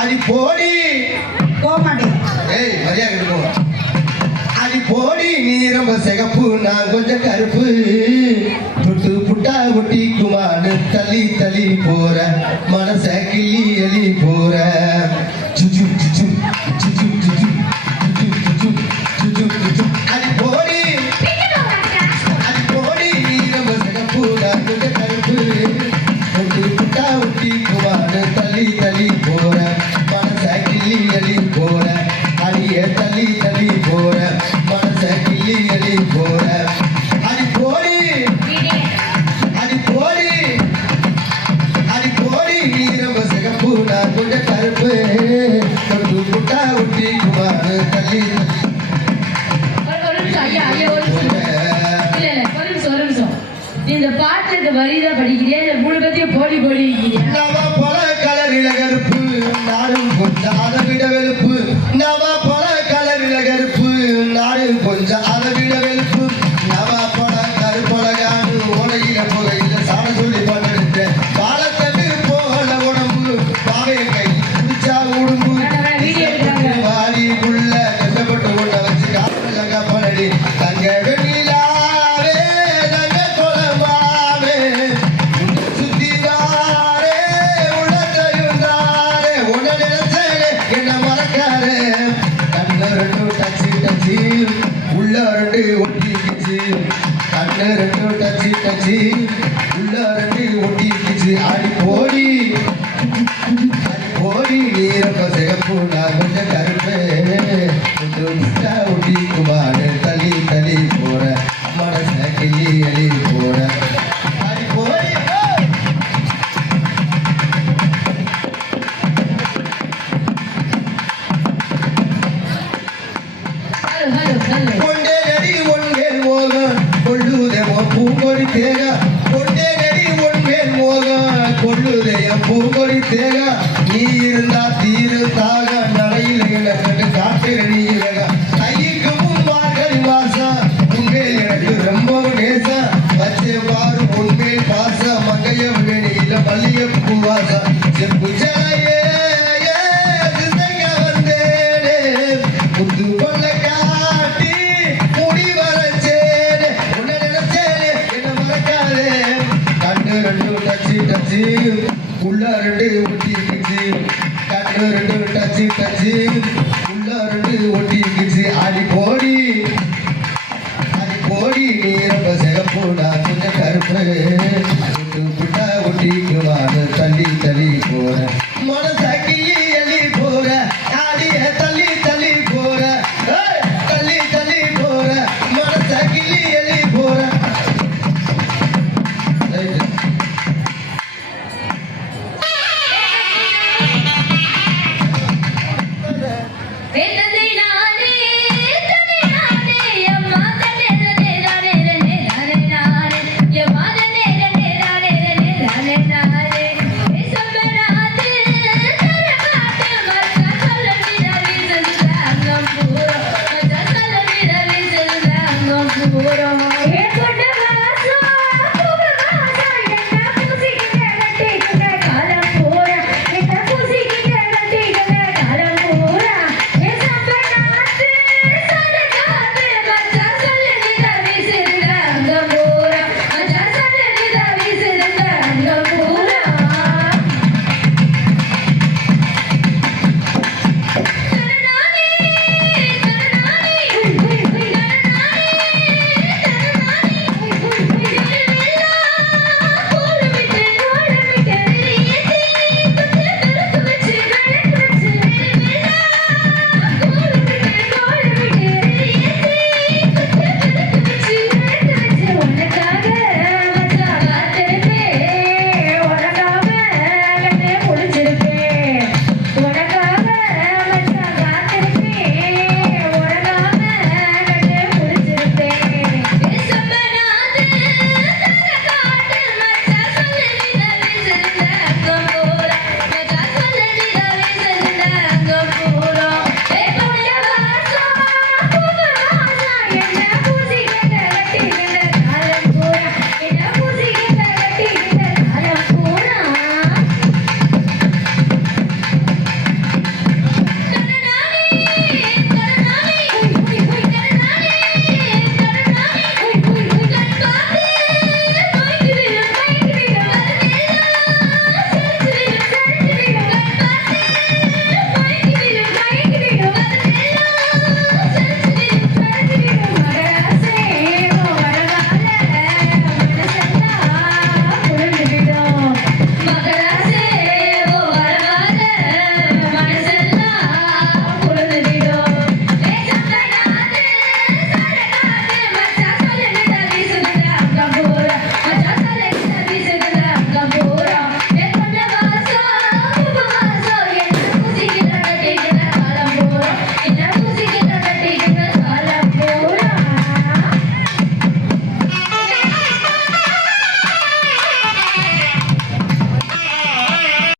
அடி போடி. போக மாட்டேன் ஏய் மரியாதை அடி போடி நீ ரொம்ப சிகப்பு நான் கொஞ்சம் கருப்பு. தொட்டு புட்டா ஒட்டி குமான்னு தள்ளி தள்ளி போற. மனச கிள்ளி எலி போற. சுச்சு சுச்சு தள்ளி தள்ளி போற மனச கிள்ளி எழி போற. அடி போடி. அடி போடி. அடி போடி நீ ரொம்ப சிகப்பு நான் கொஞ்சம் கருப்பு. தொட்டு முட்டா உட்டி தள்ளி. இந்த பாட்டு இந்த வரிதான் படிக்கிறியா இல்ல மூணு பத்தியும் போடி போடி போல கலர் இளகருப்பு நாடும் கொண்டாத விட வெறுப்பு ஒட்டிக்கிச்சு. கண்ணு ரெண்டும் டச்சு டச்சு நீ இருந்தா தீரு தாக நடையில் எனக்கு காட்டு நீ கைக்கு முன்பார்கள் வாசம் உண்மையில் எனக்கு ரொம்ப நேசம் வச்சே பாரு உண்மையில் பாசம் மங்கைய வேணியில மல்லிகை பூ வாசம் வந்தேனே. கொள்ள காட்டி முடி உன்னை நினைச்சேனே என்ன மறக்காதே. ரெண்டு டச்சு டச்சு உள்ள ரெண்டு ரெண்டு ரெண்டு டச்சு டச்சு உள்ள ரெண்டு ஒட்டிக்குச்சு அடி போடி. அடி போடி நீ ரொம்ப சிகப்பூடா கொஞ்சம் கருப்பு. ரெண்டு புட்டா ஒட்டிக்குவாரு தள்ளி தள்ளி போற. மனசாக